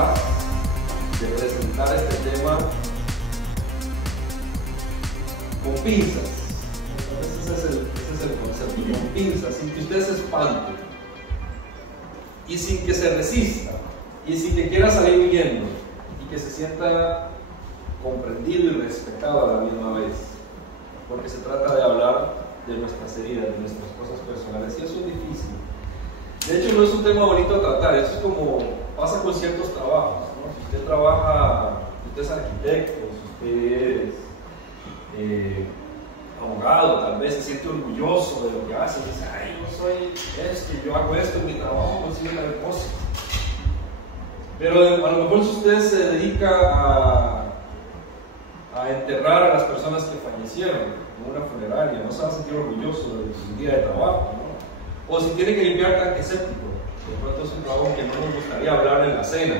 capaz de presentar este tema con pinzas. Ese es el concepto, con pinzas, sin que usted se espante y sin que se resista y sin que quiera salir huyendo y que se sienta comprendido y respetado a la misma vez, porque se trata de hablar de nuestras heridas, de nuestras cosas personales, y eso es difícil. De hecho, no es un tema bonito a tratar. Eso es como pasa con ciertos trabajos, ¿no? Si usted trabaja, usted es arquitecto, si usted es abogado, tal vez se siente orgulloso de lo que hace, dice, ay, yo soy esto, yo hago esto en mi trabajo, consigo tal cosa. Pero a lo mejor si usted se dedica a enterrar a las personas que fallecieron en una funeraria, no se va a sentir orgulloso de su día de trabajo, ¿no? O si tiene que limpiar tanque séptico, de pronto es un trabajo que no nos gustaría hablar en la cena.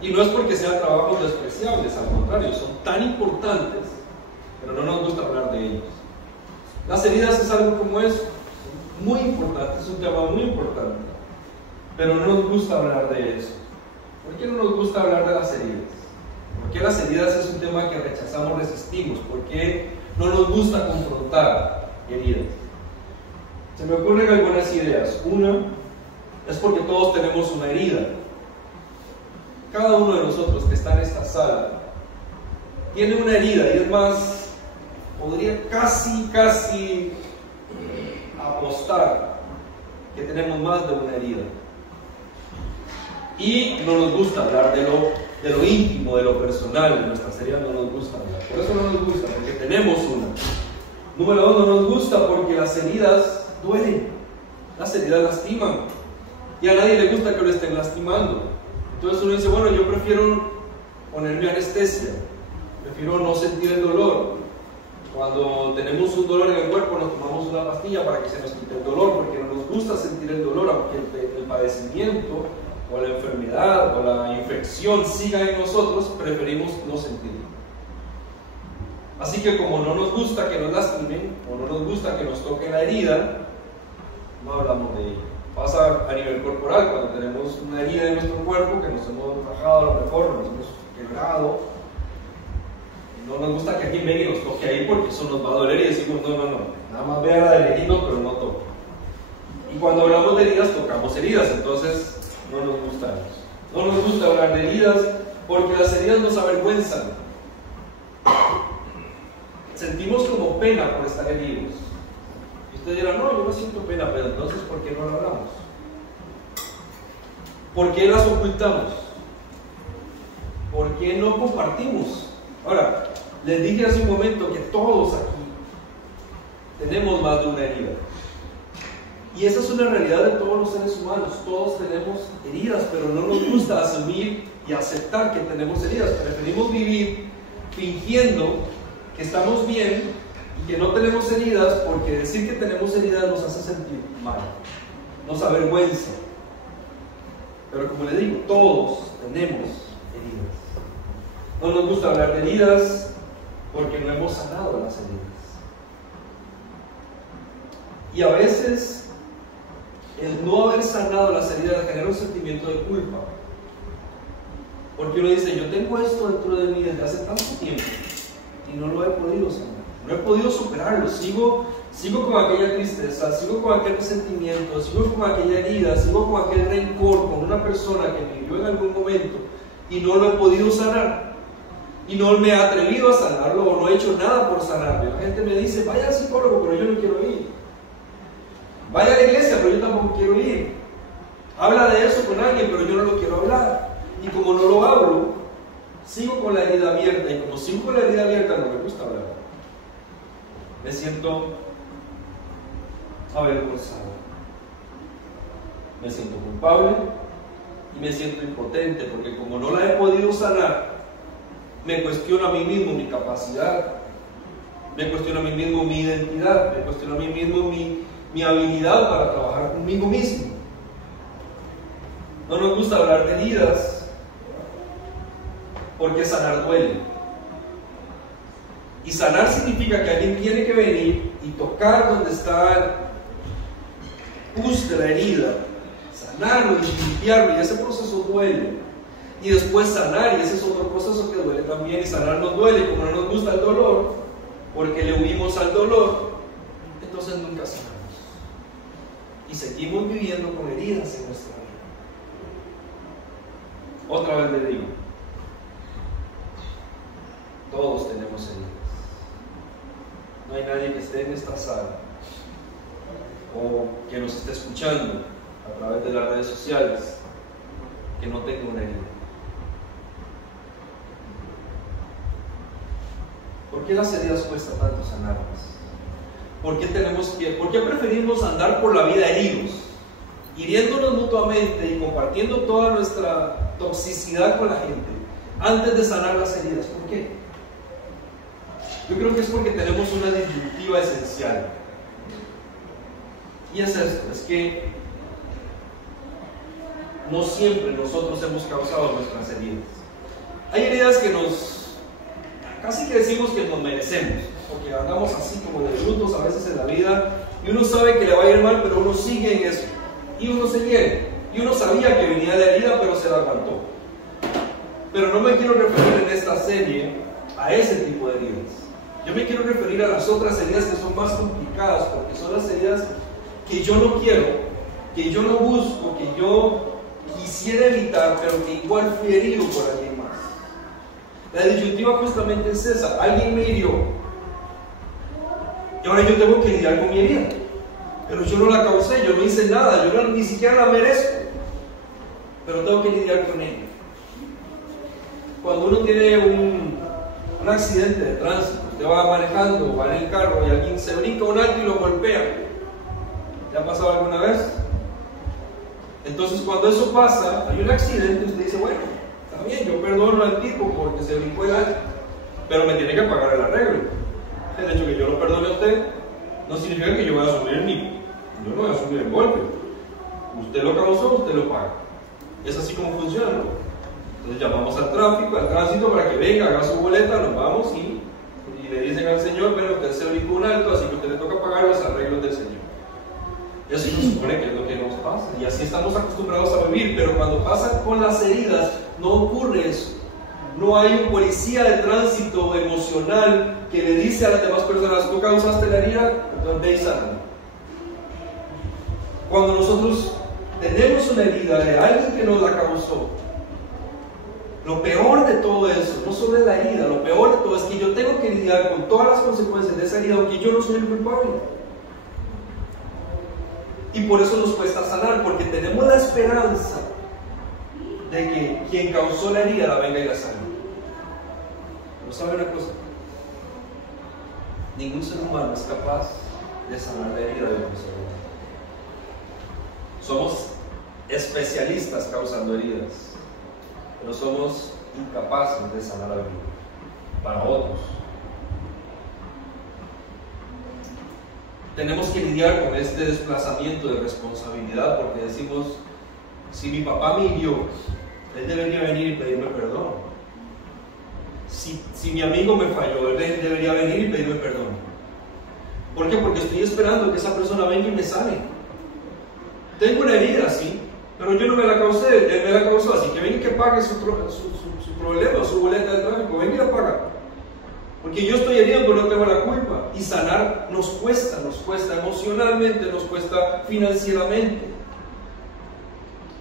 Y no es porque sean trabajos despreciables, al contrario, son tan importantes, pero no nos gusta hablar de ellos. Las heridas es algo como eso, muy importante, es un tema muy importante, pero no nos gusta hablar de eso. ¿Por qué no nos gusta hablar de las heridas? ¿Por qué las heridas es un tema que rechazamos, resistimos? ¿Por qué no nos gusta confrontar heridas? Se me ocurren algunas ideas. Una es porque todos tenemos una herida. Cada uno de nosotros que está en esta sala tiene una herida, y es más, podría casi apostar que tenemos más de una herida. Y no nos gusta hablar de lo íntimo, de lo personal, de nuestras heridas no nos gusta hablar. Por eso no nos gusta, porque tenemos una. Número 2, no nos gusta porque las heridas duelen, las heridas lastiman, y a nadie le gusta que lo estén lastimando. Entonces uno dice, bueno, yo prefiero ponerme anestesia, prefiero no sentir el dolor. Cuando tenemos un dolor en el cuerpo nos tomamos una pastilla para que se nos quite el dolor, porque no nos gusta sentir el dolor, aunque el padecimiento o la enfermedad o la infección siga en nosotros, preferimos no sentirlo. Así que como no nos gusta que nos lastimen, o no nos gusta que nos toque la herida, no hablamos de ello. Pasa a nivel corporal, cuando tenemos una herida en nuestro cuerpo, que nos hemos rajado a lo mejor, nos hemos quebrado, no nos gusta que alguien venga y nos toque ahí porque eso nos va a doler y decimos, no, nada más vea la de lejito, pero no toque. Y cuando hablamos de heridas, tocamos heridas, entonces no nos gusta eso. No nos gusta hablar de heridas porque las heridas nos avergüenzan. Sentimos como pena por estar heridos. Y usted dirá, no, yo no siento pena, pero entonces, ¿por qué no lo hablamos? ¿Por qué las ocultamos? ¿Por qué no compartimos? Ahora, les dije hace un momento que todos aquí tenemos más de una herida. Y esa es una realidad de todos los seres humanos. Todos tenemos heridas, pero no nos gusta asumir y aceptar que tenemos heridas. Preferimos vivir fingiendo que estamos bien y que no tenemos heridas, porque decir que tenemos heridas nos hace sentir mal, nos avergüenza. Pero como le digo, todos tenemos heridas. No nos gusta hablar de heridas porque no hemos sanado las heridas. Y a veces el no haber sanado las heridas genera un sentimiento de culpa, porque uno dice, yo tengo esto dentro de mí desde hace tanto tiempo y no lo he podido sanar, no he podido superarlo, sigo con aquella tristeza, sigo con aquel resentimiento, sigo con aquella herida, sigo con aquel rencor con una persona que me hirió en algún momento y no lo he podido sanar, y no me he atrevido a sanarlo, o no he hecho nada por sanarlo. La gente me dice, vaya al psicólogo, pero yo no quiero ir. Vaya a la iglesia, pero yo tampoco quiero ir. Habla de eso con alguien, pero yo no lo quiero hablar. Y como no lo hablo, sigo con la herida abierta. Y como sigo con la herida abierta, no me gusta hablar. Me siento avergonzado. Me siento culpable y me siento impotente, porque como no la he podido sanar, me cuestiono a mí mismo mi capacidad, me cuestiono a mí mismo mi identidad, me cuestiono a mí mismo mi habilidad para trabajar conmigo mismo. No nos gusta hablar de heridas porque sanar duele. Y sanar significa que alguien tiene que venir y tocar donde está el pus de la herida, sanarlo y limpiarlo, y ese proceso duele. y después sanar, y ese es otro proceso que duele también, y sanar nos duele, como no nos gusta el dolor, porque le huimos al dolor, entonces nunca sanamos. Y seguimos viviendo con heridas en nuestra vida. Otra vez le digo, todos tenemos heridas. No hay nadie que esté en esta sala o que nos esté escuchando a través de las redes sociales que no tenga una herida. ¿Por qué las heridas cuesta tanto sanarlas? ¿Por qué preferimos andar por la vida heridos, hiriéndonos mutuamente y compartiendo toda nuestra toxicidad con la gente antes de sanar las heridas? ¿Por qué? Yo creo que es porque tenemos una disyuntiva esencial. Y es esto, es que no siempre nosotros hemos causado nuestras heridas. Hay heridas que casi que decimos que nos merecemos, porque andamos así como de brutos a veces en la vida, y uno sabe que le va a ir mal, pero uno sigue en eso, y uno se hiere, y uno sabía que venía la herida, pero se la aguantó. Pero no me quiero referir en esta serie a ese tipo de heridas. Yo me quiero referir a las otras heridas que son más complicadas, porque son las heridas que yo no quiero, que yo no busco, que yo quisiera evitar, pero que igual fui herido por alguien más. La disyuntiva justamente es esa: alguien me hirió y ahora yo tengo que lidiar con mi herida, pero yo no la causé, yo no hice nada, yo ni siquiera la merezco, pero tengo que lidiar con ella. Cuando uno tiene un accidente de tránsito, usted va manejando, va en el carro y alguien se brinca un alto y lo golpea. ¿Le ha pasado alguna vez? Entonces cuando eso pasa, hay un accidente, usted dice, bueno, está bien, yo perdono al tipo porque se brincó el alto, pero me tiene que pagar el arreglo. El hecho que yo lo perdone a usted no significa que yo voy a asumir yo no voy a asumir el golpe. Usted lo causó, usted lo paga. Es así como funciona, ¿no? Entonces llamamos al tránsito para que venga, haga su boleta, nos vamos y le dicen al señor, bueno, usted se brincó un alto, así que usted le toca pagar los arreglos del señor. Y así nos supone que es lo que nos pasa, y así estamos acostumbrados a vivir, pero cuando pasa con las heridas, no ocurre eso. No hay un policía de tránsito emocional que le dice a las demás personas, tú causaste la herida, entonces ve y sana. Cuando nosotros tenemos una herida de alguien que nos la causó, lo peor de todo eso, no solo es la herida, lo peor de todo es que yo tengo que lidiar con todas las consecuencias de esa herida, aunque yo no soy el culpable. Y por eso nos cuesta sanar, porque tenemos la esperanza de que quien causó la herida la venga y la sane. Pero ¿sabe una cosa? Ningún ser humano es capaz de sanar la herida de un ser humano. Somos especialistas causando heridas, pero somos incapaces de sanar la vida para otros. Tenemos que lidiar con este desplazamiento de responsabilidad, porque decimos, si mi papá me hirió, él debería venir y pedirme perdón. Si mi amigo me falló, él debería venir y pedirme perdón. ¿Por qué? Porque estoy esperando que esa persona venga y me sane. Tengo una herida, sí, pero yo no me la causé, él me la causó, así que venga y que pague su problema, su boleta de tráfico, venga y la paga. Porque yo estoy herido, pero no tengo la culpa. Y sanar nos cuesta emocionalmente, nos cuesta financieramente,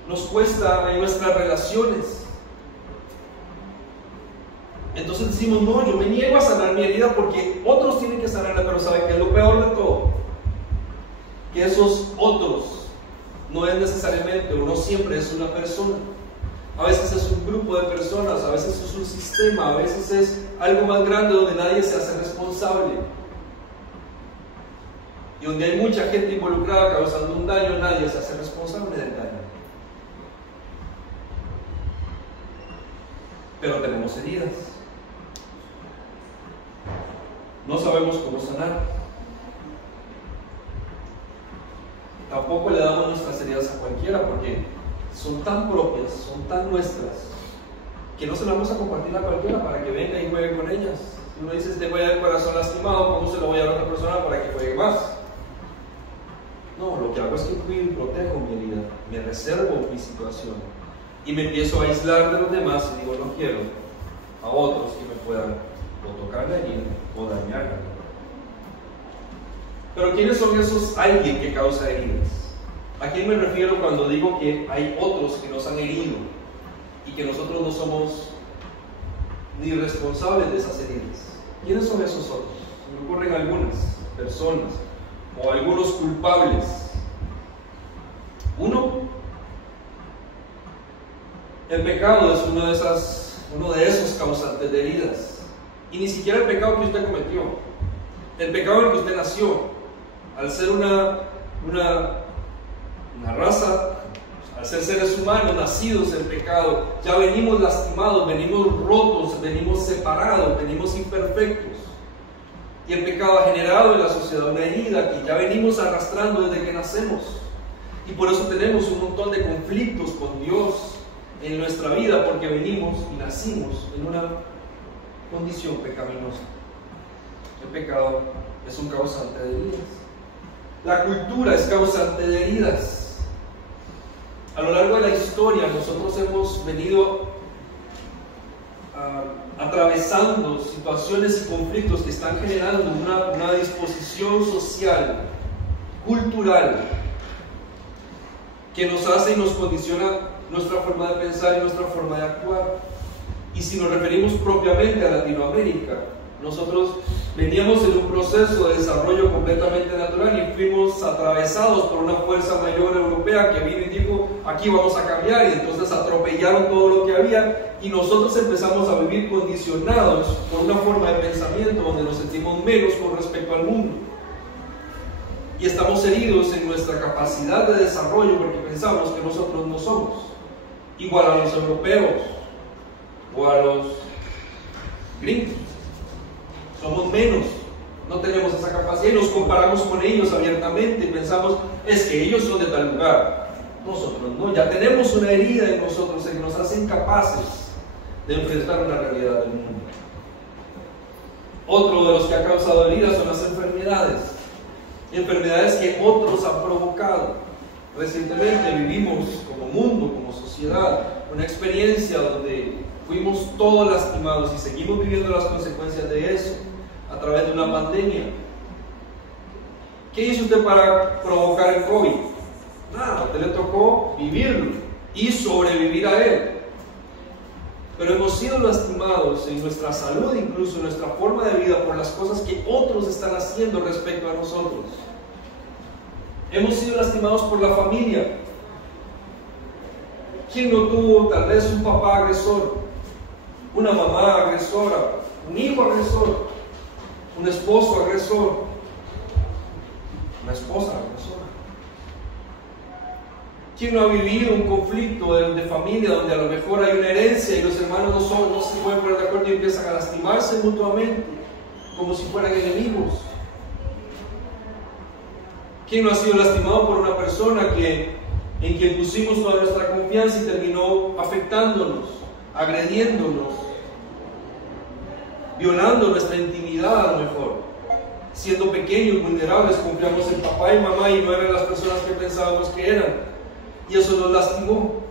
nos cuesta en nuestras relaciones. Entonces decimos, no, yo me niego a sanar mi herida porque otros tienen que sanarla, pero ¿saben qué es lo peor de todo? Que esos otros no es necesariamente, o no siempre es una persona. A veces es un grupo de personas, a veces es un sistema, a veces es algo más grande donde nadie se hace responsable. Y donde hay mucha gente involucrada causando un daño, nadie se hace responsable del daño. Pero tenemos heridas. No sabemos cómo sanar. Tampoco le damos nuestras heridas a cualquiera porque son tan propias, son tan nuestras, que no se las vamos a compartir a cualquiera para que venga y juegue con ellas. Uno dice, te voy a dar el corazón lastimado, ¿cómo se lo voy a dar a otra persona para que juegue más? No, lo que hago es que cuido y protejo mi herida, me reservo mi situación, y me empiezo a aislar de los demás y digo, no quiero a otros que me puedan o tocar la herida o dañarla. Pero ¿quiénes son esos alguien que causa heridas? ¿A quién me refiero cuando digo que hay otros que nos han herido y que nosotros no somos ni responsables de esas heridas? ¿Quiénes son esos otros? Se me ocurren algunas personas o algunos culpables. Uno, el pecado es uno de esos causantes de heridas. Y ni siquiera el pecado que usted cometió, el pecado en el que usted nació. Al ser una raza, al ser seres humanos nacidos en pecado, ya venimos lastimados, venimos rotos, venimos separados, venimos imperfectos. Y el pecado ha generado en la sociedad una herida que ya venimos arrastrando desde que nacemos. Y por eso tenemos un montón de conflictos con Dios en nuestra vida, porque venimos y nacimos en una condición pecaminosa. El pecado es un causante de heridas. La cultura es causante de heridas. A lo largo de la historia nosotros hemos venido atravesando situaciones y conflictos que están generando una disposición social, cultural, que nos hace y nos condiciona nuestra forma de pensar y nuestra forma de actuar. Y si nos referimos propiamente a Latinoamérica, nosotros veníamos en un proceso de desarrollo completamente natural y fuimos atravesados por una fuerza mayor europea que vino y dijo, aquí vamos a cambiar, y entonces atropellaron todo lo que había, y nosotros empezamos a vivir condicionados por una forma de pensamiento donde nos sentimos menos con respecto al mundo. Y estamos heridos en nuestra capacidad de desarrollo porque pensamos que nosotros no somos igual a los europeos o a los gringos. Somos menos, no tenemos esa capacidad y nos comparamos con ellos abiertamente y pensamos, es que ellos son de tal lugar, nosotros no. Ya tenemos una herida en nosotros que nos hace incapaces de enfrentar una realidad del mundo. Otro de los que ha causado heridas son las enfermedades que otros han provocado. Recientemente vivimos como mundo, como sociedad, una experiencia donde fuimos todos lastimados y seguimos viviendo las consecuencias de eso a través de una pandemia. ¿Qué hizo usted para provocar el COVID? Nada, a usted le tocó vivirlo y sobrevivir a él. Pero hemos sido lastimados en nuestra salud, incluso en nuestra forma de vida, por las cosas que otros están haciendo respecto a nosotros. Hemos sido lastimados por la familia. ¿Quién no tuvo tal vez un papá agresor, una mamá agresora, un hijo agresor, un esposo agresor, una esposa agresora? ¿Quién no ha vivido un conflicto de familia donde a lo mejor hay una herencia y los hermanos no se pueden poner de acuerdo y empiezan a lastimarse mutuamente como si fueran enemigos? ¿Quién no ha sido lastimado por una persona en quien pusimos toda nuestra confianza y terminó afectándonos, agrediéndonos, violando nuestra intimidad a lo mejor? Siendo pequeños, vulnerables, confiamos en papá y mamá y no eran las personas que pensábamos que eran. Y eso nos lastimó.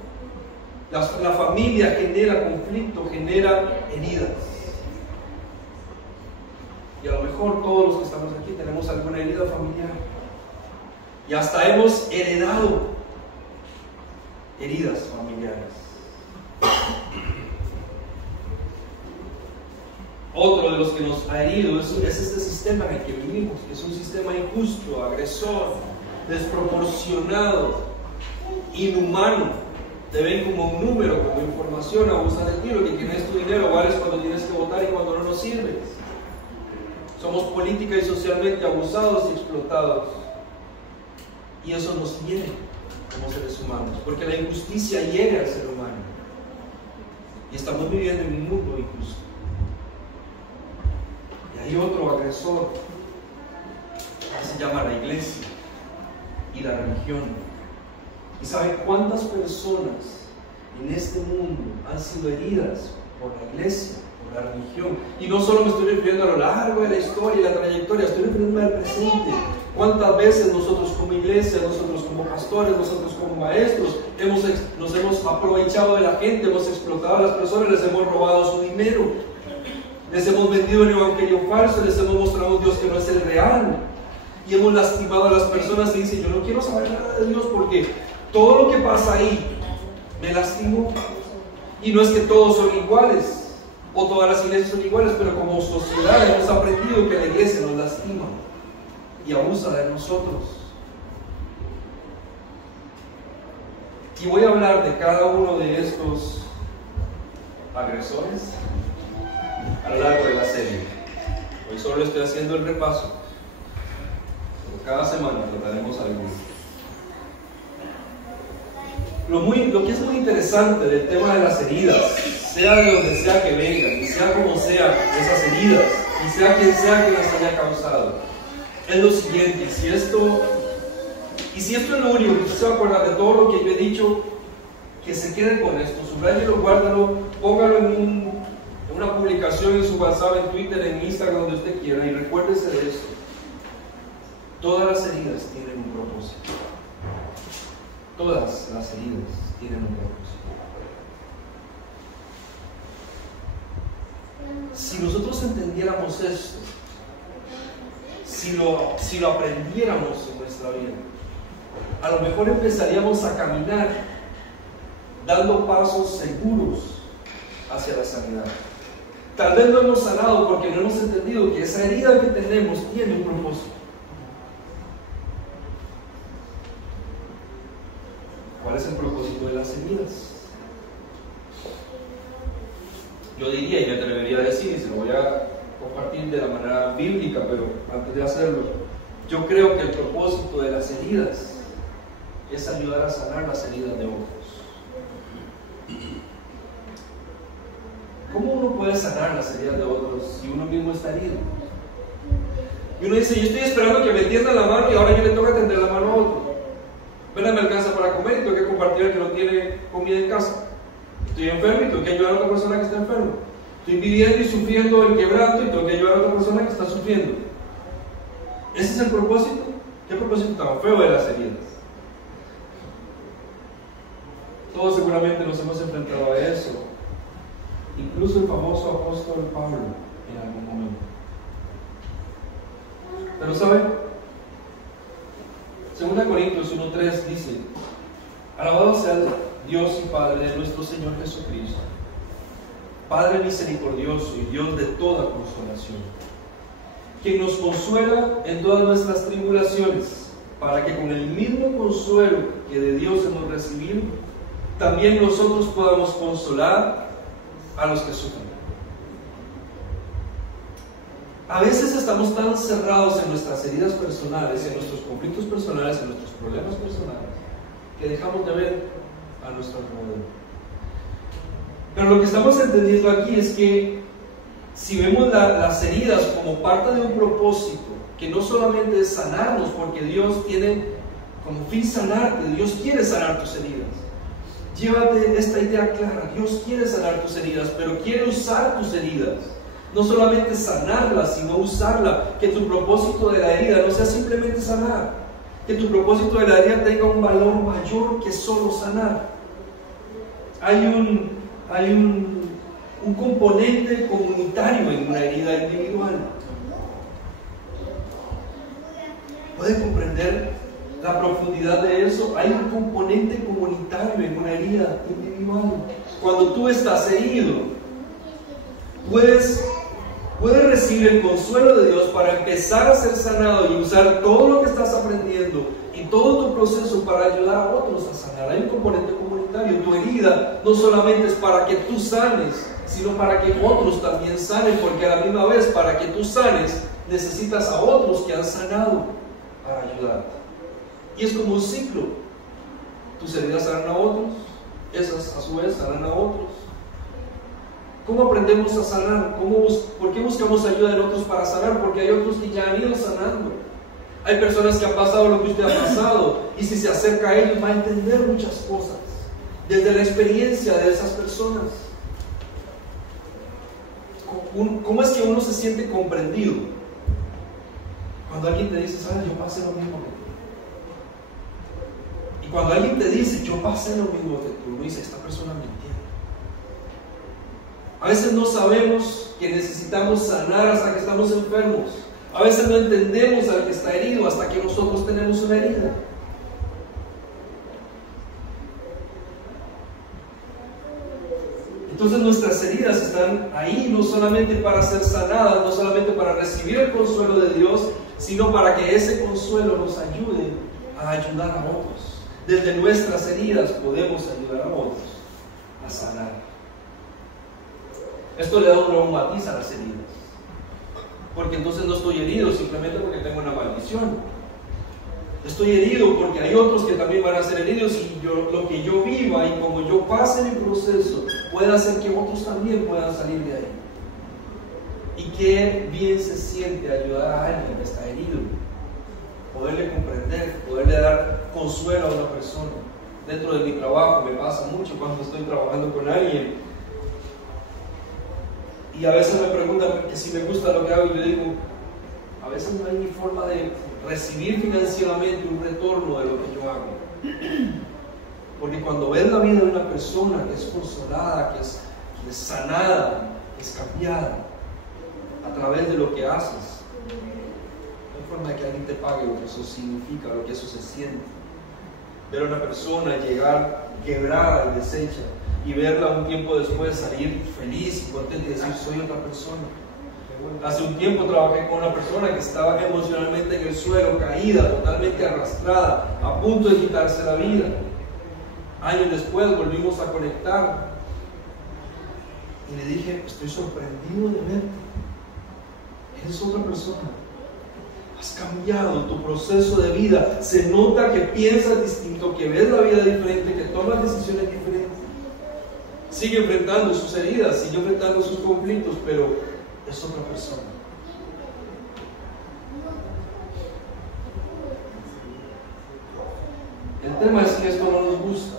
La familia genera conflicto, genera heridas. Y a lo mejor todos los que estamos aquí tenemos alguna herida familiar. Y hasta hemos heredado heridas familiares. Otro de los que nos ha herido es este sistema en el que vivimos, que es un sistema injusto, agresor, desproporcionado, inhumano. Te ven como un número, como información, abusan de ti, lo que tienes tu dinero, vales cuando tienes que votar y cuando no nos sirves. Somos política y socialmente abusados y explotados. Y eso nos hiere como seres humanos, porque la injusticia hiere al ser humano. Y estamos viviendo en un mundo injusto. Y hay otro agresor, que se llama la iglesia y la religión. ¿Y sabe cuántas personas en este mundo han sido heridas por la iglesia, por la religión? Y no solo me estoy refiriendo a lo largo de la historia y la trayectoria, estoy refiriéndome al presente. ¿Cuántas veces nosotros como iglesia, nosotros como pastores, nosotros como maestros, nos hemos aprovechado de la gente, hemos explotado a las personas, les hemos robado su dinero, les hemos vendido el evangelio falso, les hemos mostrado un Dios que no es el real, y hemos lastimado a las personas y dicen, yo no quiero saber nada de Dios porque todo lo que pasa ahí me lastimó? Y no es que todos son iguales, o todas las iglesias son iguales, pero como sociedad hemos aprendido que la iglesia nos lastima y abusa de nosotros. Y voy a hablar de cada uno de estos agresores a lo largo de la serie. Hoy solo estoy haciendo el repaso, pero cada semana trataremos algunos. Lo que es muy interesante del tema de las heridas, sea de donde sea que vengan, y sea como sea esas heridas, y sea quien sea que las haya causado, es lo siguiente: y si esto es lo único que usted se va a acordar de todo lo que yo he dicho, que se queden con esto, subrayelo, guárdalo, póngalo en una publicación en su WhatsApp, en Twitter, en Instagram, donde usted quiera, y recuérdese de esto: todas las heridas tienen un propósito. Todas las heridas tienen un propósito. Si nosotros entendiéramos esto, si lo aprendiéramos en nuestra vida, a lo mejor empezaríamos a caminar dando pasos seguros hacia la sanidad. Tal vez no hemos sanado porque no hemos entendido que esa herida que tenemos tiene un propósito. ¿Cuál es el propósito de las heridas? Yo diría, y me atrevería a decir, y se lo voy a compartir de la manera bíblica, pero antes de hacerlo, yo creo que el propósito de las heridas es ayudar a sanar las heridas de otros. ¿Cómo uno puede sanar las heridas de otros si uno mismo está herido? Y uno dice, yo estoy esperando que me tiendan la mano y ahora yo le toca tender la mano a otro. Apenas me alcanza para comer y tengo que compartir al que no tiene comida en casa. Estoy enfermo y tengo que ayudar a otra persona que está enferma. Estoy viviendo y sufriendo el quebranto y tengo que ayudar a otra persona que está sufriendo. ¿Ese es el propósito? ¿Qué propósito tan feo de las heridas? Todos seguramente nos hemos enfrentado a eso. Incluso el famoso apóstol Pablo en algún momento. Pero ¿saben? 2 Corintios 1:3 dice: alabado sea Dios y Padre de nuestro Señor Jesucristo, Padre misericordioso y Dios de toda consolación, quien nos consuela en todas nuestras tribulaciones, para que con el mismo consuelo que de Dios hemos recibido, también nosotros podamos consolar a los que sufren. A veces estamos tan cerrados en nuestras heridas personales, en nuestros conflictos personales, en nuestros problemas personales, que dejamos de ver a nuestro alrededor. Pero lo que estamos entendiendo aquí es que si vemos las heridas como parte de un propósito, que no solamente es sanarnos, porque Dios tiene como fin sanarte, Dios quiere sanar tus heridas. Llévate esta idea clara: Dios quiere sanar tus heridas, pero quiere usar tus heridas. No solamente sanarla, sino usarla. Que tu propósito de la herida no sea simplemente sanar. Que tu propósito de la herida tenga un valor mayor que solo sanar. Hay un componente comunitario en una herida individual. ¿Pueden comprender la profundidad de eso? Hay un componente comunitario en una herida individual. Cuando tú estás herido, puedes recibir el consuelo de Dios para empezar a ser sanado y usar todo lo que estás aprendiendo y todo tu proceso para ayudar a otros a sanar. Hay un componente comunitario. Tu herida no solamente es para que tú sanes, sino para que otros también sanen, porque a la misma vez, para que tú sanes, necesitas a otros que han sanado para ayudarte. Y es como un ciclo. Tus heridas sanan a otros, esas a su vez sanan a otros. ¿Cómo aprendemos a sanar? ¿Por qué buscamos ayuda en otros para sanar? Porque hay otros que ya han ido sanando. Hay personas que han pasado lo que usted ha pasado, y si se acerca a ellos va a entender muchas cosas desde la experiencia de esas personas. ¿Cómo es que uno se siente comprendido? Cuando alguien te dice, sabes, yo pasé lo mismo que tú. Y cuando alguien te dice, yo pasé lo mismo que tú, uno dice, esta persona me entiende. A veces no sabemos que necesitamos sanar hasta que estamos enfermos. A veces no entendemos al que está herido hasta que nosotros tenemos una herida. Entonces nuestras heridas están ahí no solamente para ser sanadas, no solamente para recibir el consuelo de Dios, sino para que ese consuelo nos ayude a ayudar a otros. Desde nuestras heridas podemos ayudar a otros a sanar. Esto le da un nuevo matiz a las heridas, porque entonces no estoy herido simplemente porque tengo una maldición. Estoy herido porque hay otros que también van a ser heridos, y lo que yo viva y como yo pase mi proceso puede hacer que otros también puedan salir de ahí. Y qué bien se siente ayudar a alguien que está herido, poderle comprender, poderle dar consuelo a una persona. Dentro de mi trabajo me pasa mucho cuando estoy trabajando con alguien y a veces me preguntan que si me gusta lo que hago, y yo digo, a veces no hay ni forma de recibir financieramente un retorno de lo que yo hago. Porque cuando ves la vida de una persona que es consolada, que es sanada, que es cambiada a través de lo que haces, no hay forma de que alguien te pague lo que eso significa, lo que eso se siente. Ver a una persona llegar quebrada y deshecha y verla un tiempo después salir feliz y contenta y decir, soy otra persona. Hace un tiempo trabajé con una persona que estaba emocionalmente en el suelo, caída, totalmente arrastrada, a punto de quitarse la vida. Años después volvimos a conectar y le dije, estoy sorprendido de verte. Eres otra persona. Has cambiado tu proceso de vida. Se nota que piensas distinto, que ves la vida diferente, que tomas decisiones diferentes. Sigue enfrentando sus heridas, sigue enfrentando sus conflictos, pero es otra persona. El tema es que esto no nos gusta.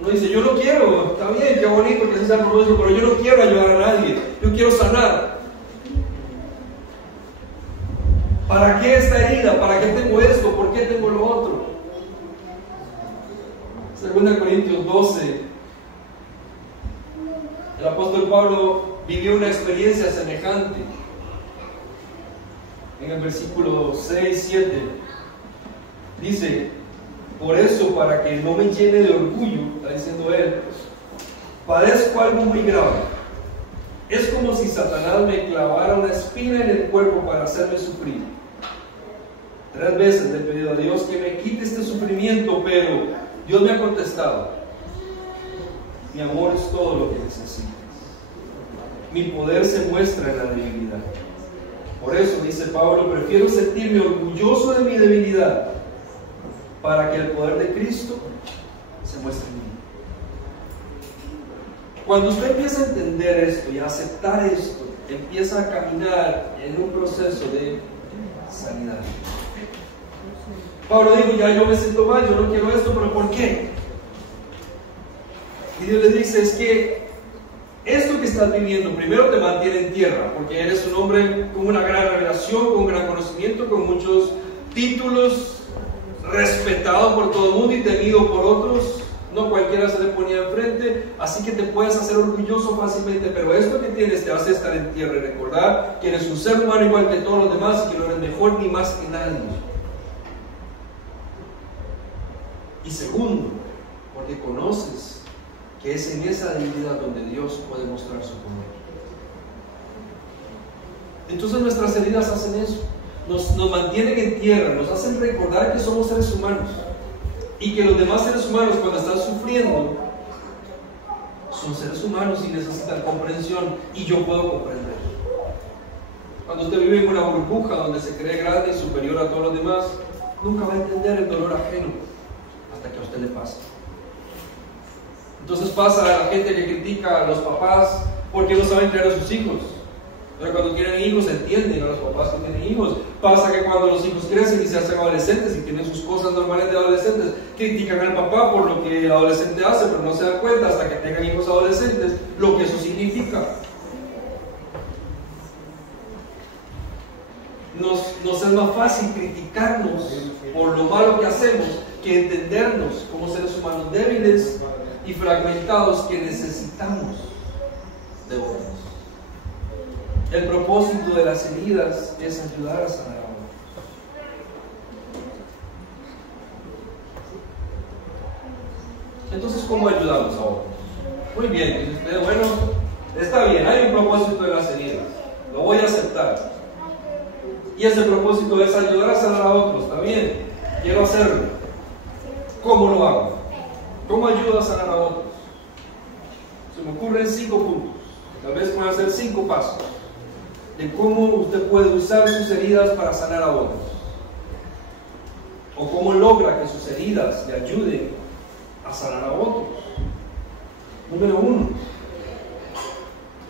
Uno dice, yo no quiero, está bien, qué bonito que sea por eso, pero yo no quiero ayudar a nadie, yo quiero sanar. ¿Para qué esta herida? ¿Para qué tengo esto? ¿Por qué tengo lo otro? 2 Corintios 12, el apóstol Pablo vivió una experiencia semejante. En el versículo 6-7 dice, por eso, para que no me llene de orgullo, está diciendo él, padezco algo muy grave. Es como si Satanás me clavara una espina en el cuerpo para hacerme sufrir. 3 veces le he pedido a Dios que me quite este sufrimiento, pero Dios me ha contestado, mi amor es todo lo que necesitas. Mi poder se muestra en la debilidad. Por eso, dice Pablo, prefiero sentirme orgulloso de mi debilidad para que el poder de Cristo se muestre en mí. Cuando usted empieza a entender esto y a aceptar esto, empieza a caminar en un proceso de sanidad. Pablo dijo, ya yo me siento mal, yo no quiero esto, pero ¿por qué? Y Dios le dice, es que esto que estás viviendo primero te mantiene en tierra, porque eres un hombre con una gran revelación, con un gran conocimiento, con muchos títulos, respetado por todo el mundo y temido por otros. No cualquiera se le ponía enfrente, así que te puedes hacer orgulloso fácilmente, pero esto que tienes te hace estar en tierra y recordar que eres un ser humano igual que todos los demás y que no eres mejor ni más que nadie. Y segundo, porque conoces que es en esa debilidad donde Dios puede mostrar su poder. Entonces nuestras heridas hacen eso, nos mantienen en tierra, nos hacen recordar que somos seres humanos y que los demás seres humanos cuando están sufriendo son seres humanos y necesitan comprensión, y yo puedo comprender. Cuando usted vive en una burbuja donde se cree grande y superior a todos los demás, nunca va a entender el dolor ajeno hasta que a usted le pase. Entonces pasa a la gente que critica a los papás porque no saben criar a sus hijos. Pero cuando tienen hijos entienden a los papás que tienen hijos. Pasa que cuando los hijos crecen y se hacen adolescentes y tienen sus cosas normales de adolescentes, critican al papá por lo que el adolescente hace, pero no se dan cuenta hasta que tengan hijos adolescentes lo que eso significa. nos es más fácil criticarnos por lo malo que hacemos que entendernos como seres humanos débiles y fragmentados que necesitamos de otros. El propósito de las heridas es ayudar a sanar a otros. Entonces, ¿cómo ayudamos a otros? Muy bien, dice usted, bueno, está bien, hay un propósito de las heridas, lo voy a aceptar. Y ese propósito es ayudar a sanar a otros, está bien, quiero hacerlo. ¿Cómo lo hago? ¿Cómo ayudo a sanar a otros? Se me ocurren 5 puntos, tal vez puedan ser 5 pasos de cómo usted puede usar sus heridas para sanar a otros. O cómo logra que sus heridas le ayuden a sanar a otros. Número 1,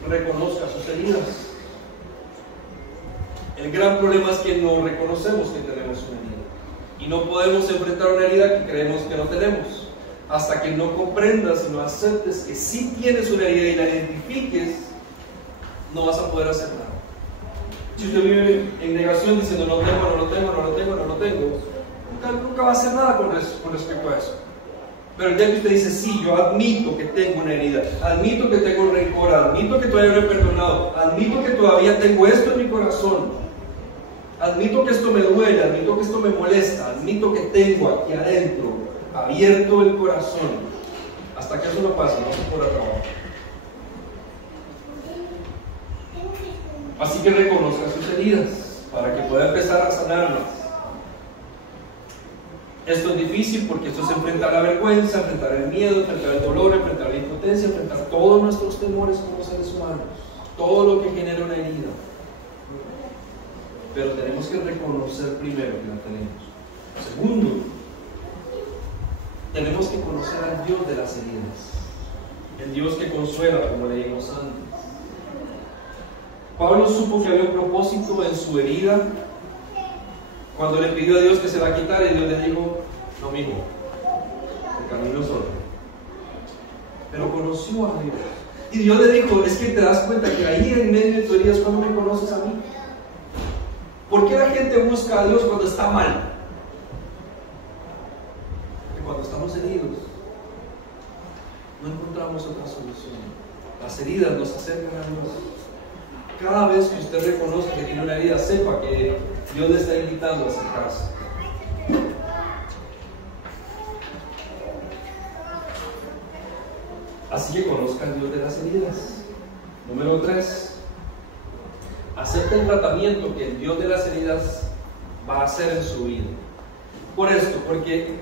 reconozca sus heridas. El gran problema es que no reconocemos que tenemos una herida y no podemos enfrentar una herida que creemos que no tenemos. Hasta que no comprendas y no aceptes que sí tienes una herida y la identifiques, no vas a poder hacer nada. Si usted vive en negación diciendo no tengo, nunca va a hacer nada con respecto a eso. Pero el día que usted dice, sí, yo admito que tengo una herida, admito que tengo rencor, admito que todavía no he perdonado, admito que todavía tengo esto en mi corazón, admito que esto me duele, admito que esto me molesta, admito que tengo aquí adentro abierto el corazón. Hasta que eso no pase, no se podrá trabajar. Así que reconozca sus heridas para que pueda empezar a sanarlas. Esto es difícil porque esto es enfrentar la vergüenza, enfrentar el miedo, enfrentar el dolor, enfrentar la impotencia, enfrentar todos nuestros temores como seres humanos, todo lo que genera una herida. Pero tenemos que reconocer primero que la tenemos. Segundo, tenemos que conocer al Dios de las heridas, el Dios que consuela, como leímos antes. Pablo supo que había un propósito en su herida cuando le pidió a Dios que se la quitara, y Dios le dijo, no, mijo, el camino es otro. Pero conoció a Dios. Y Dios le dijo, es que te das cuenta que ahí en medio de tu herida es cuando me conoces a mí. ¿Por qué la gente busca a Dios cuando está mal? Porque cuando estamos heridos, no encontramos otra solución. Las heridas nos acercan a Dios. Cada vez que usted reconozca que tiene una herida, sepa que Dios le está invitando a acercarse. Así que conozca al Dios de las heridas. Número 3. Acepta el tratamiento que el Dios de las heridas va a hacer en su vida. Por esto, porque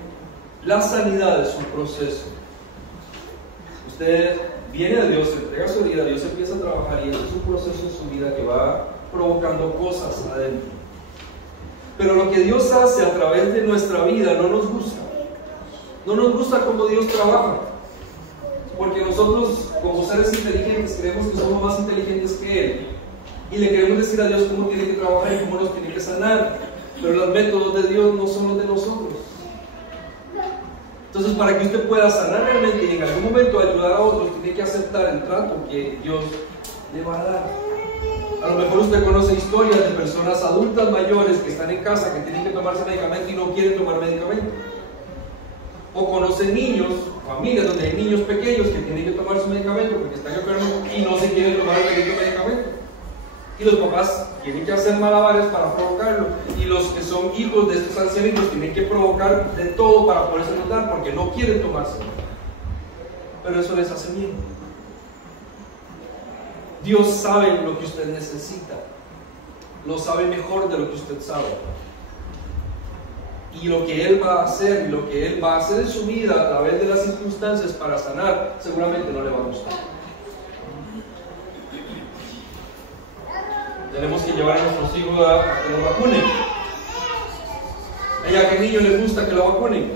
la sanidad es un proceso. Usted viene a Dios, entrega su herida, Dios empieza a trabajar y eso es un proceso en su vida que va provocando cosas adentro. Pero lo que Dios hace a través de nuestra vida no nos gusta. No nos gusta cómo Dios trabaja. Porque nosotros, como seres inteligentes, creemos que somos más inteligentes que Él. Y le queremos decir a Dios cómo tiene que trabajar y cómo nos tiene que sanar. Pero los métodos de Dios no son los de nosotros. Entonces, para que usted pueda sanar realmente y en algún momento ayudar a otros, tiene que aceptar el trato que Dios le va a dar. A lo mejor usted conoce historias de personas adultas mayores que están en casa, que tienen que tomarse medicamento y no quieren tomar medicamento. O conoce niños, familias donde hay niños pequeños que tienen que tomar su medicamento porque están enfermos y no se quieren tomar el medicamento. Y los papás tienen que hacer malabares para provocarlo. Y los que son hijos de estos ancianitos tienen que provocar de todo para poderse notar porque no quieren tomárselo. Pero eso les hace bien. Dios sabe lo que usted necesita. Lo sabe mejor de lo que usted sabe. Y lo que Él va a hacer y lo que Él va a hacer en su vida a través de las circunstancias para sanar, seguramente no le va a gustar. Tenemos que llevar a nuestros hijos a que los vacunen. ¿A qué niño les gusta que lo vacunen?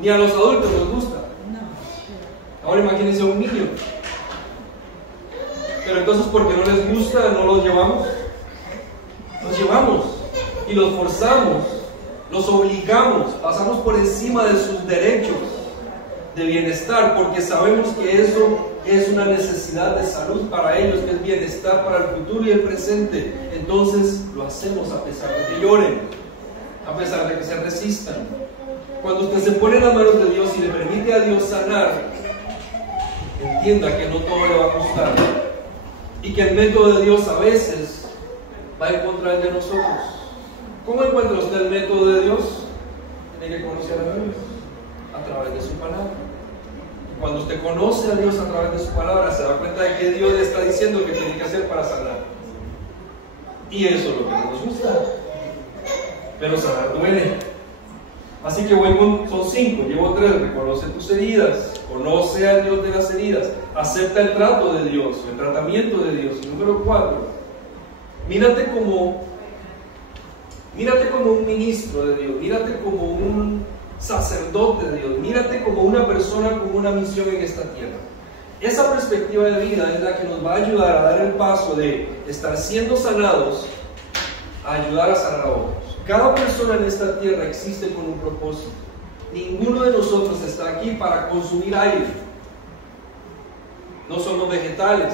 Ni a los adultos les gusta. Ahora imagínense a un niño. Pero entonces, ¿por qué no les gusta? ¿No los llevamos? Los llevamos y los forzamos, los obligamos, pasamos por encima de sus derechos de bienestar, porque sabemos que eso es una necesidad de salud para ellos, que es bienestar para el futuro y el presente, entonces lo hacemos a pesar de que lloren, a pesar de que se resistan. Cuando usted se pone en las manos de Dios y le permite a Dios sanar, entienda que no todo le va a costar y que el método de Dios a veces va en contra de nosotros. ¿Cómo encuentra usted el método de Dios? Tiene que conocer a Dios a través de su palabra. Cuando usted conoce a Dios a través de su palabra, se da cuenta de que Dios le está diciendo que tiene que hacer para sanar. Y eso es lo que no nos gusta. Pero sanar duele. Así que son 5, llevo 3. Reconoce tus heridas, conoce al Dios de las heridas, acepta el trato de Dios, el tratamiento de Dios. Y número 4, mírate como un ministro de Dios, mírate como un sacerdote de Dios, mírate como una persona con una misión en esta tierra. Esa perspectiva de vida es la que nos va a ayudar a dar el paso de estar siendo sanados a ayudar a sanar a otros. Cada persona en esta tierra existe con un propósito. Ninguno de nosotros está aquí para consumir aire. No somos vegetales,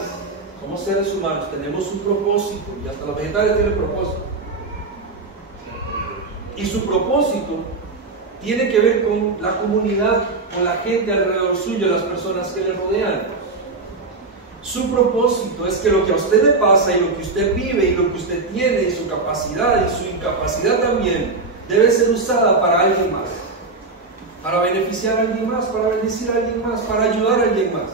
somos seres humanos, tenemos un propósito, y hasta los vegetales tienen propósito. Y su propósito tiene que ver con la comunidad, con la gente alrededor suyo, las personas que le rodean. Su propósito es que lo que a usted le pasa y lo que usted vive y lo que usted tiene y su capacidad y su incapacidad también debe ser usada para alguien más, para beneficiar a alguien más, para bendecir a alguien más, para ayudar a alguien más.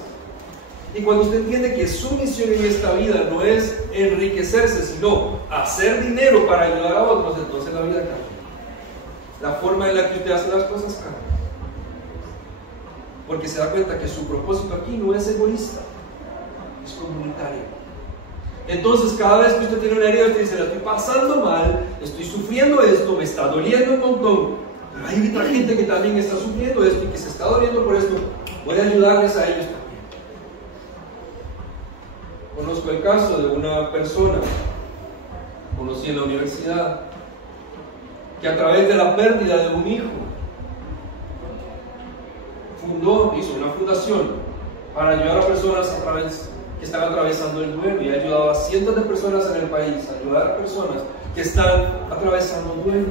Y cuando usted entiende que su misión en esta vida no es enriquecerse, sino hacer dinero para ayudar a otros, entonces la vida cambia. La forma en la que usted hace las cosas cambia. Porque se da cuenta que su propósito aquí no es egoísta, es comunitario. Entonces cada vez que usted tiene una herida, usted dice, la estoy pasando mal, estoy sufriendo esto, me está doliendo un montón, pero hay otra gente que también está sufriendo esto y que se está doliendo por esto, voy a ayudarles a ellos también. Conozco el caso de una persona, conocí en la universidad, que a través de la pérdida de un hijo hizo una fundación para ayudar a personas que están atravesando el duelo, y ha ayudado a cientos de personas en el país, a ayudar a personas que están atravesando el duelo.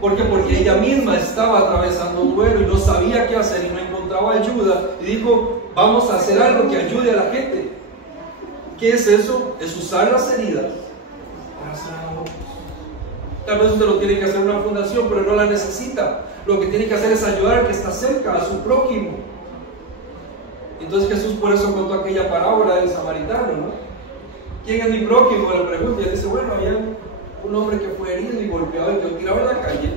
¿Por qué? Porque ella misma estaba atravesando un duelo y no sabía qué hacer y no encontraba ayuda, y dijo, vamos a hacer algo que ayude a la gente. ¿Qué es eso? Es usar las heridas para sanar a otros. Tal vez usted no tiene que hacer una fundación, pero no la necesita. Lo que tiene que hacer es ayudar al que está cerca, a su prójimo. Entonces Jesús por eso contó aquella parábola del samaritano, ¿no? ¿Quién es mi prójimo? Le pregunta, y él dice, bueno, había un hombre que fue herido y golpeado y quedó tirado en la calle,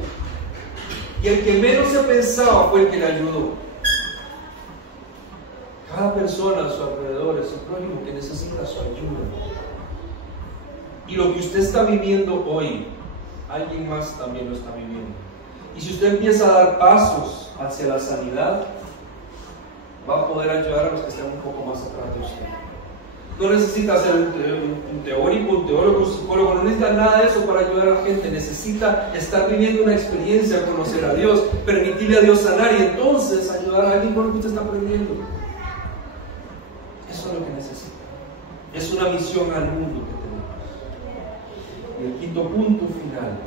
y el que menos se pensaba fue el que le ayudó. Cada persona a su alrededor es un prójimo que necesita su ayuda. Y lo que usted está viviendo hoy, alguien más también lo está viviendo. Y si usted empieza a dar pasos hacia la sanidad, va a poder ayudar a los que estén un poco más atrás de usted. No necesita ser un teórico, un teólogo, un psicólogo, no necesita nada de eso para ayudar a la gente. Necesita estar viviendo una experiencia, conocer a Dios, permitirle a Dios sanar y entonces ayudar a alguien con lo que usted está aprendiendo. Eso es lo que necesita. Es una misión al mundo que tenemos. Y el quinto punto final.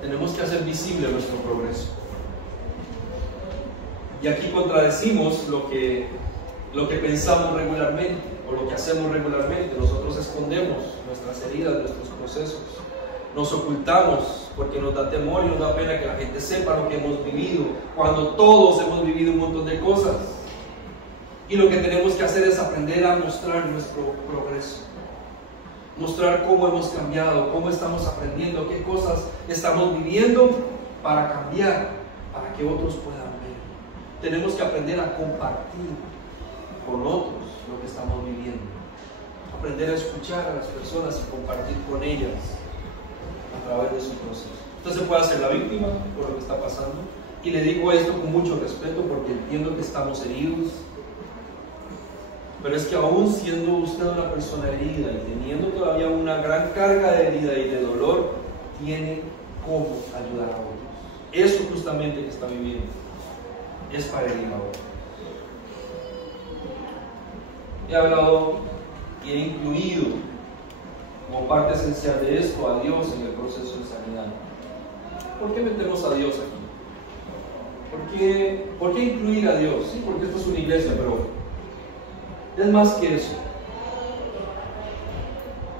Tenemos que hacer visible nuestro progreso. Y aquí contradecimos lo que pensamos regularmente o lo que hacemos regularmente. Nosotros escondemos nuestras heridas, nuestros procesos. Nos ocultamos porque nos da temor y nos da pena que la gente sepa lo que hemos vivido, cuando todos hemos vivido un montón de cosas. Y lo que tenemos que hacer es aprender a mostrar nuestro progreso. Mostrar cómo hemos cambiado, cómo estamos aprendiendo, qué cosas estamos viviendo para cambiar, para que otros puedan ver. Tenemos que aprender a compartir con otros lo que estamos viviendo. Aprender a escuchar a las personas y compartir con ellas a través de su proceso. Usted se puede hacer la víctima por lo que está pasando. Y le digo esto con mucho respeto porque entiendo que estamos heridos. Pero es que aún siendo usted una persona herida y teniendo todavía una gran carga de herida y de dolor, tiene cómo ayudar a otros. Eso justamente que está viviendo es para herir a otros. He hablado y he incluido como parte esencial de esto a Dios en el proceso de sanidad. ¿Por qué metemos a Dios aquí? ¿Por qué incluir a Dios? Sí, porque esto es una iglesia, pero es más que eso.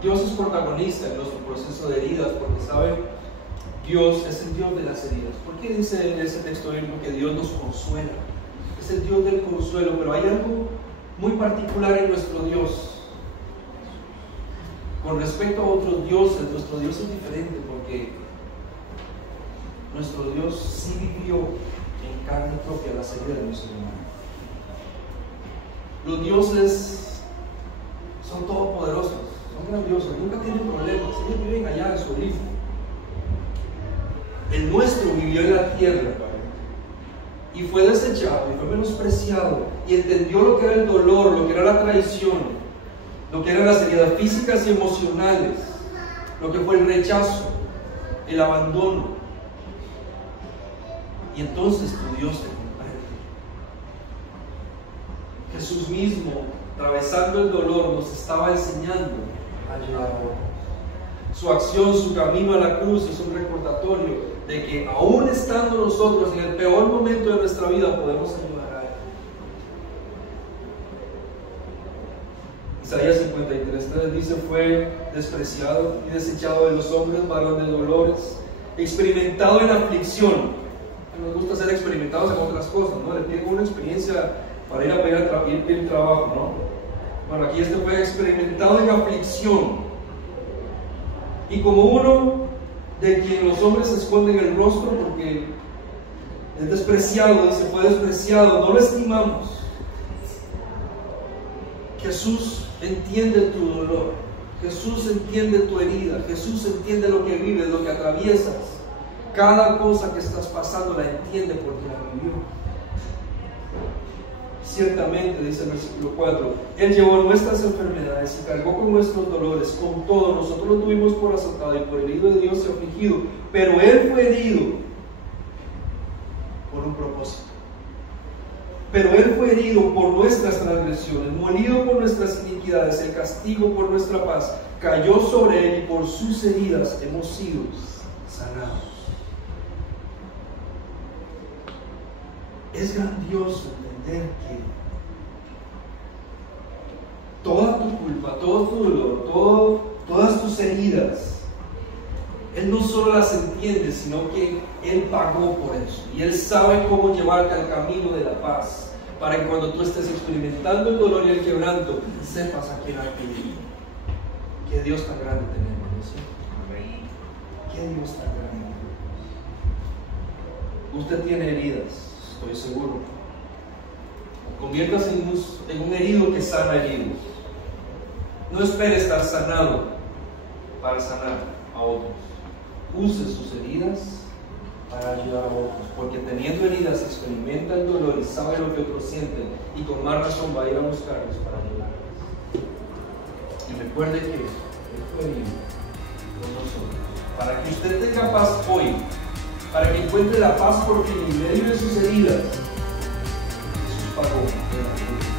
Dios es protagonista en nuestro proceso de heridas, porque sabe, Dios es el Dios de las heridas. ¿Por qué dice en ese texto bíblico que Dios nos consuela? Es el Dios del consuelo, pero hay algo muy particular en nuestro Dios. Con respecto a otros dioses, nuestro Dios es diferente, porque nuestro Dios sí vivió en carne propia las heridas de nuestro hermano. Los dioses son todopoderosos, son grandiosos, nunca tienen problemas, ellos viven allá en su origen. El nuestro vivió en la tierra y fue desechado y fue menospreciado y entendió lo que era el dolor, lo que era la traición, lo que eran las heridas físicas y emocionales, lo que fue el rechazo, el abandono. Y entonces tu Dios te comprende. Jesús mismo, atravesando el dolor, nos estaba enseñando a ayudar a otros. Su acción, su camino a la cruz es un recordatorio de que aún estando nosotros en el peor momento de nuestra vida, podemos ayudar a Él. Isaías 53:3 dice: fue despreciado y desechado de los hombres, varón de dolores, experimentado en aflicción. Nos gusta ser experimentados en otras cosas, ¿no? Le piden una experiencia para ir a pedir trabajo, ¿no? Bueno, aquí este fue experimentado en aflicción. Y como uno de quien los hombres esconden el rostro porque es despreciado, dice, fue despreciado, no lo estimamos. Jesús entiende tu dolor, Jesús entiende tu herida, Jesús entiende lo que vives, lo que atraviesas. Cada cosa que estás pasando la entiende porque la vivió. Ciertamente, dice el versículo 4, Él llevó nuestras enfermedades y cargó con nuestros dolores. Con todo, nosotros lo tuvimos por azotado y por herido de Dios y afligido. Pero Él fue herido por un propósito. Pero Él fue herido por nuestras transgresiones, molido por nuestras iniquidades, el castigo por nuestra paz cayó sobre Él y por sus heridas hemos sido sanados. Es grandioso entender que toda tu culpa, todo tu dolor, todas tus heridas, Él no solo las entiende, sino que Él pagó por eso. Y Él sabe cómo llevarte al camino de la paz, para que cuando tú estés experimentando el dolor y el quebranto, sepas a quién acudir. Qué Dios tan grande tenemos, ¿no? ¿Sí? Qué Dios tan grande. Usted tiene heridas, estoy seguro. Conviértase en un herido que sana heridos. No espere estar sanado para sanar a otros. Use sus heridas para ayudar a otros, porque teniendo heridas experimenta el dolor y sabe lo que otros sienten, y con más razón va a ir a buscarlos para ayudarles. Y recuerde que Él fue herido por nosotros, para que usted tenga paz hoy, para que encuentre la paz, porque en medio de sus heridas Jesús pagó en la cruz.